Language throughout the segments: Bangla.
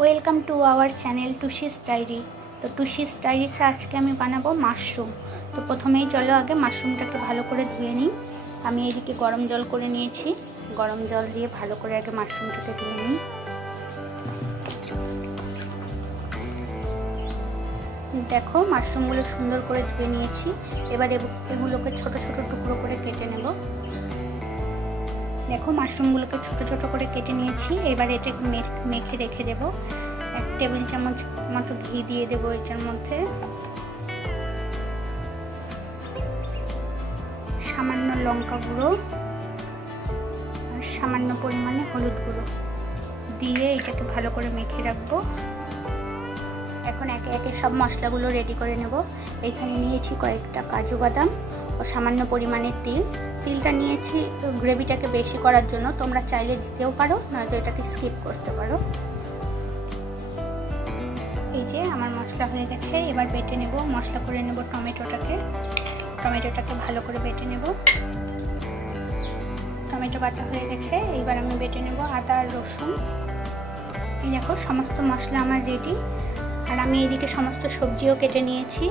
Welcome to our channel Tushi's diary. তো টুসিস ডায়েরিতে আজকে আমি বানাবো মাশরুম। তো প্রথমেই চলো আগে মাশরুমটাকে ভালো করে ধুয়ে নিই। আমি এদিকে গরম জল করে নিয়েছি, গরম জল দিয়ে ভালো করে আগে মাশরুমটাকে ধুয়ে নিই। দেখো মাশরুমগুলো সুন্দর করে ধুয়ে নিয়েছি। এবার এগুলোকে ছোট ছোট টুকরো করে কেটে নেব। দেখো মাশরুমগুলোকে ছোট ছোট করে কেটে নিয়েছি। এবার এটা মেখে রেখে দেব। 1 টেবিল চামচ মতো ঘি দিয়ে দেবো এটার মধ্যে। সামান্য লঙ্কা গুঁড়ো আর সামান্য পরিমাণে হলুদ গুঁড়ো দিয়ে এটাকে ভালো করে মেখে রাখবো। এখন একে একে সব মশলাগুলো রেডি করে নেব। এখানে নিয়েছি কয়েকটা কাজু বাদাম ও সামান্য পরিমাণে তিলটা নিয়েছি গ্রেভিটাকে বেশি করার জন্য। তোমরা চাইলে দিতেও পারো, নয়তো এটাকে স্কিপ করতে পারো। এই যে আমার মশলা হয়ে গেছে। এবার বেটে নেব, মশলা করে নেব টমেটোটাকে ভালো করে বেটে নেব। টমেটো বাটা হয়ে গেছে। এইবার আমি বেটে নেব আদা আর রসুন। এই দেখো সমস্ত মশলা আমার রেডি। আর আমি এইদিকে সমস্ত সবজিও কেটে নিয়েছি।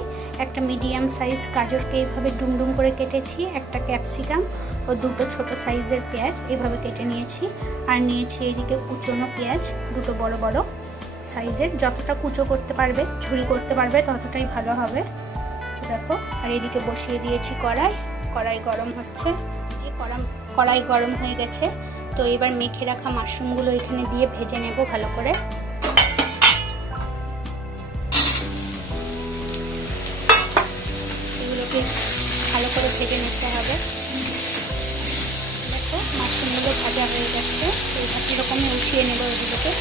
একটা মিডিয়াম সাইজ গাজরকে এইভাবে ডুমডুম করে কেটেছি, একটা ক্যাপসিকাম ও 2টো ছোট সাইজের পেঁয়াজ এইভাবে কেটে নিয়েছি। আর নিয়েছি এইদিকে কুচনো পেঁয়াজ 2টো বড় বড় সাইজের। যতটা কুচো করতে পারবে, ঝুরি করতে পারবে ততটাই ভালো হবে। দেখো, আর এদিকে বসিয়ে দিয়েছি কড়াই গরম হচ্ছে। কড়াই গরম হয়ে গেছে। তো এবার মেখে রাখা মাশরুমগুলো এখানে দিয়ে ভেজে নেব ভালো করে। ভালো করে ভেজে নিতে হবে। দেখো মাশরুমগুলো ভাজা হয়ে যাচ্ছে। এরকমই উঠিয়ে নেব এগুলোকে।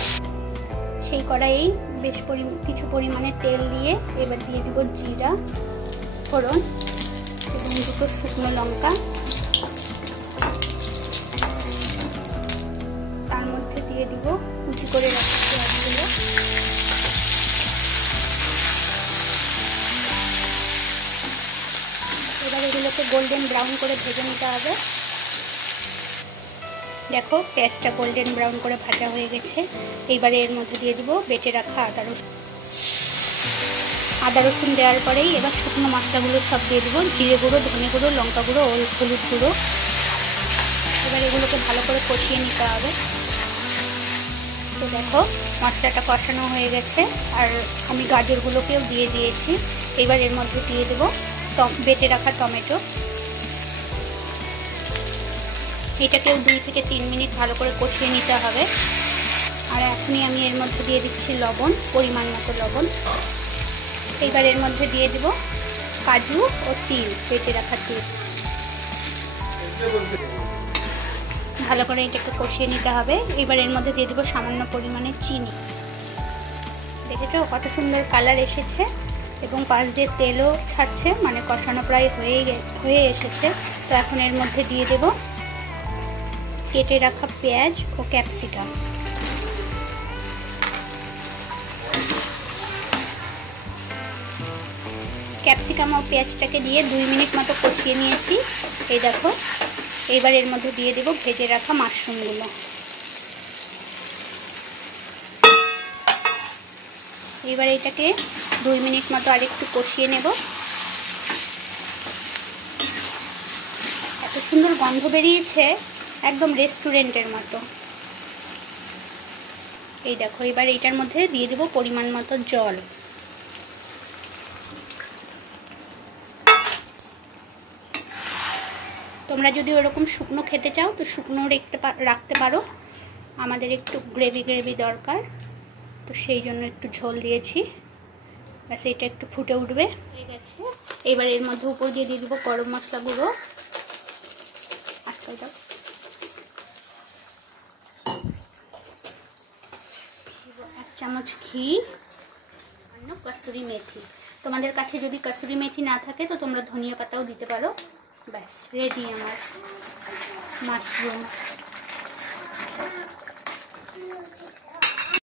সেই কড়াইয়েই বেশ কিছু পরিমাণে তেল দিয়ে এবার দিয়ে দিব জিরা ফোড়ন এবং 2টো শুকনো লঙ্কা। তার মধ্যে দিয়ে দিব কুচি করে রাখা পেঁয়াজগুলো। এবার এগুলোকে গোল্ডেন ব্রাউন করে ভেজে নিতে হবে। দেখো পেঁয়াজটা গোল্ডেন ব্রাউন করে ভাজা হয়ে গেছে। এইবারে এর মধ্যে দিয়ে দিব বেটে রাখা আদা রসুন দেওয়ার পরেই এবার শুকনো মশলাগুলো সব দিয়ে দেবো। জিরে গুঁড়ো, ধনে গুঁড়ো, লঙ্কা গুঁড়ো, হলুদ গুঁড়ো। এবার এগুলোকে ভালো করে কষিয়ে নিতে হবে। তো দেখো মশলাটা কষানো হয়ে গেছে। আর আমি গাজরগুলোকেও দিয়ে দিয়েছি। এবার এর মধ্যে দিয়ে দেবো বেটে রাখা টমেটো। এটাকেও 2 থেকে 3 মিনিট ভালো করে কষিয়ে নিতে হবে। আর এখনই আমি এর মধ্যে দিয়ে দিচ্ছি লবণ, পরিমাণ মতো লবণ। এবার এর মধ্যে দিয়ে দেব কাজু ও তিল, বেটে রাখা তিল। ভালো করে এটাকে কষিয়ে নিতে হবে। এবার এর মধ্যে দিয়ে দেবো সামান্য পরিমাণে চিনি। দেখেছো কত সুন্দর কালার এসেছে এবং পাশ দিয়ে তেলও ছাড়ছে, মানে কষানো প্রায় হয়ে এসেছে। তো এখন এর মধ্যে দিয়ে দেব কেটে রাখা পেঁয়াজ ও ক্যাপসিকাম। ক্যাপসিকাম ও পেঁয়াজটাকে দিয়ে 2 মিনিট মতো কষিয়ে নিয়েছি। এই দেখো এবার এর মধ্যে দিয়ে দেব ভেজে রাখা মাশরুমগুলো। এবার এটাকে 2 মিনিট মতো আরেকটু কষিয়ে নেব। এত সুন্দর গন্ধ বেরিয়েছে, একদম রেস্টুরেন্টের মতো। এই দেখো এবার এইটার মধ্যে দিয়ে দেব পরিমাণ মতো জল। তোমরা যদি ওরকম শুকনো খেতে চাও তো শুকনো রাখতে পারো। আমাদের একটু গ্রেভি দরকার, তো সেই জন্য একটু ঝোল দিয়েছি। ব্যাস এটা একটু ফুটে উঠবে। হয়ে গেছে। এবার এর মধ্যে উপর দিয়ে দেবো গরম মশলা গুঁড়ো। 1 চামচ ঘি, কসুরি মেথি। তোমাদের কাছে যদি কসুরি মেথি না থাকে তো তোমরা ধনিয়া পাতাও দিতে পারো। ব্যাস রেডি আমার মাশরুম।